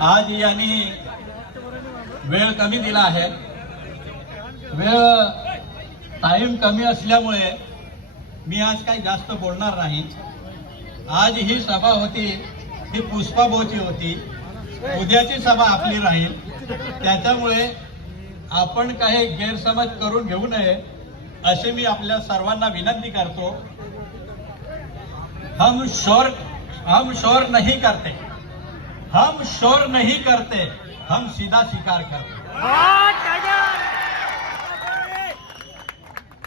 आज यांनी वेळ कमी दिला आहे. वेळ टाइम कमी असल्यामुळे मी आज काही जास्त बोलणार नाही. आज ही सभा होती ही पुष्पाभाऊची होती. उद्याची सभा आपली राहील. त्याच्यामुळे आपण काही गैरसमज करून घेऊ नये असे मी आपल्या सर्वांना विनंती करतो. हम शोर नहीं करते, हम शोर नहीं करते, हम सीधा शिकार करते.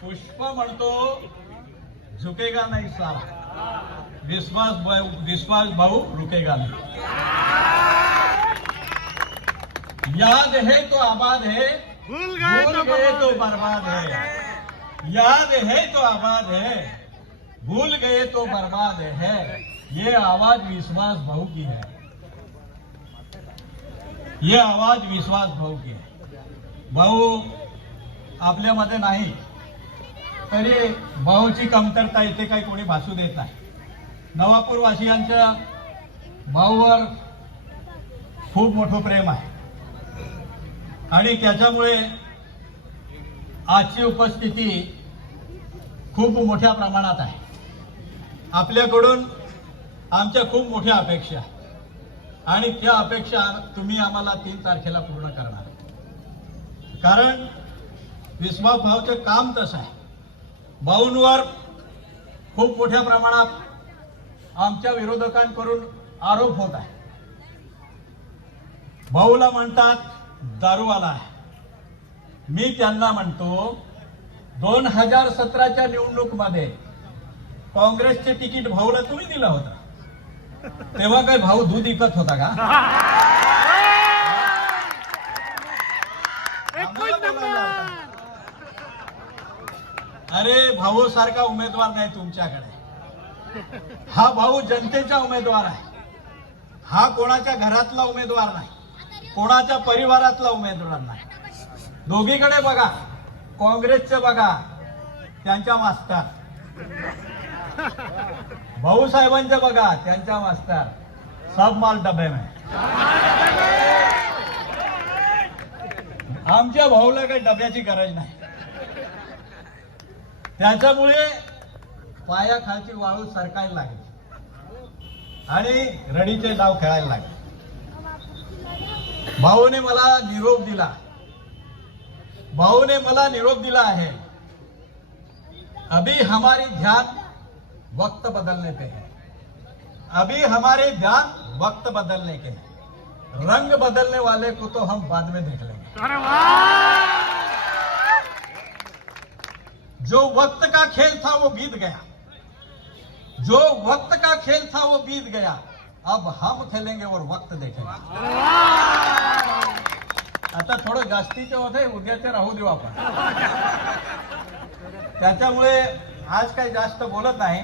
पुष्प म्हणतो झुकेगा नहीं साला, विश्वास भाऊ रुकेगा नहीं. याद है तो आबाद है, भूल गए तो बर्बाद है. याद है तो आबाद है, भूल गए तो बर्बाद है. ये आवाज विश्वास भाऊ की है. ये आवाज विश्वास भाऊ की है. भाऊ आपल्यामध्ये नाही तरी भाऊची कमतरता इथे काही कोणी भासू देत नाही. नवापूर वासियांच्या भाऊवर खूप मोठं प्रेम आहे आणि त्याच्यामुळे आजची उपस्थिती खूप मोठ्या प्रमाणात आहे. आपल्याकडून आमच्या खूप मोठ्या अपेक्षा आणि त्या अपेक्षा तुम्ही आम्हाला 3 तारखेला पूर्ण करणार. कारण विश्वास भाऊचं काम तसं आहे. भाऊंवर खूप मोठ्या प्रमाणात आमच्या विरोधकांकडून आरोप होत आहे. भाऊला म्हणतात दारूवाला आहे. मी त्यांना म्हणतो 2017च्या निवडणुकीमध्ये काँग्रेसचे तिकीट भाऊला तुम्ही दिलं होतं. तेव्हा काय भाऊ दूध विकत होता का? अरे भाऊ सारखा उमेदवार नाही तुमच्याकडे. हा भाऊ जनतेचा उमेदवार आहे. हा कोणाच्या घरातला उमेदवार नाही, कोणाच्या परिवारातला उमेदवार नाही. दोघीकडे बघा, काँग्रेसचे बघा त्यांच्या मास्तर, भाऊ साहेबांचे बघा त्यांच्या मास्तर, सब माल डबे में. आमच्या भाऊला काही डब्याची गरज नाही. त्याच्यामुळे पायाखालची वाळू सरकायला लागली आणि रडीचे डाव खेळायला लागले. भाऊने मला निरोप दिला. भाऊने मला निरोप दिला आहे, अभी हमारी ध्यान वक्त बदलने पे है. अभी हमारे ध्यान वक्त बदलने के है. रंग बदलने वाले को तो हम बाद में देख लेंगे. जो वक्त का खेल था वो बीत गया. जो वक्त का खेल था वो बीत गया. अब हम खेलेंगे और वक्त देखेंगे. आता थोडं जास्तीचे होते, उद्याचे राहू देऊ आपण. त्याच्यामुळे आज काही जास्त बोलत नाही.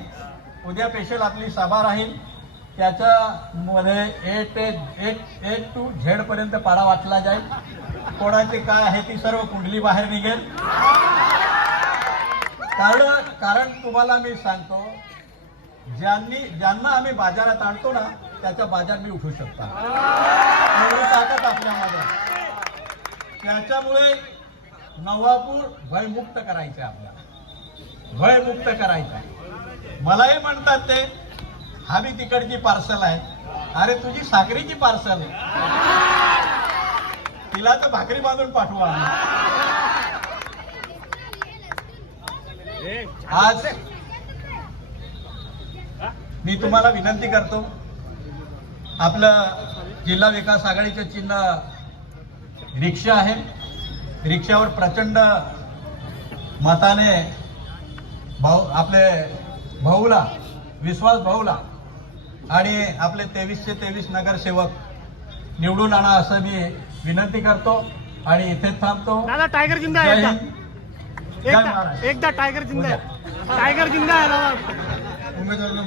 उद्या स्पेशल आपली सभा राहील. त्याच्यामध्ये A to Z पर्यंत पाडा वाचला जाईल. कोणाचे काय आहे ती सर्व कुंडली बाहेर निघेल. कारण तुम्हाला मी सांगतो, ज्यांना आम्ही बाजारात आणतो ना त्याचा बाजार मी उठू शकतो. ताकद आपल्यामध्ये. त्याच्यामुळे नवापूर भयमुक्त करायचे, आपल्याला भयमुक्त करायचं आहे. मलाही म्हणतात ते हा बी तिकडची पार्सल आहे. अरे तुझी सागरीची पार्सल, तिला तर भाकरी बांधून पाठवा. आज मी तुम्हाला विनंती करतो, आपलं जिल्हा विकास आघाडीचे चिन्ह रिक्षा आहे. रिक्षावर प्रचंड मताने आपले भाऊला, विश्वास भाऊला आणि आपले 23चे 23 नगरसेवक निवडून आणा असं मी विनंती करतो आणि इथेच थांबतो. दादा टायगर जिंदा आहे. एकदा टायगर जिंदा आहे. टायगर जिंदा आहे. उमेदवारांना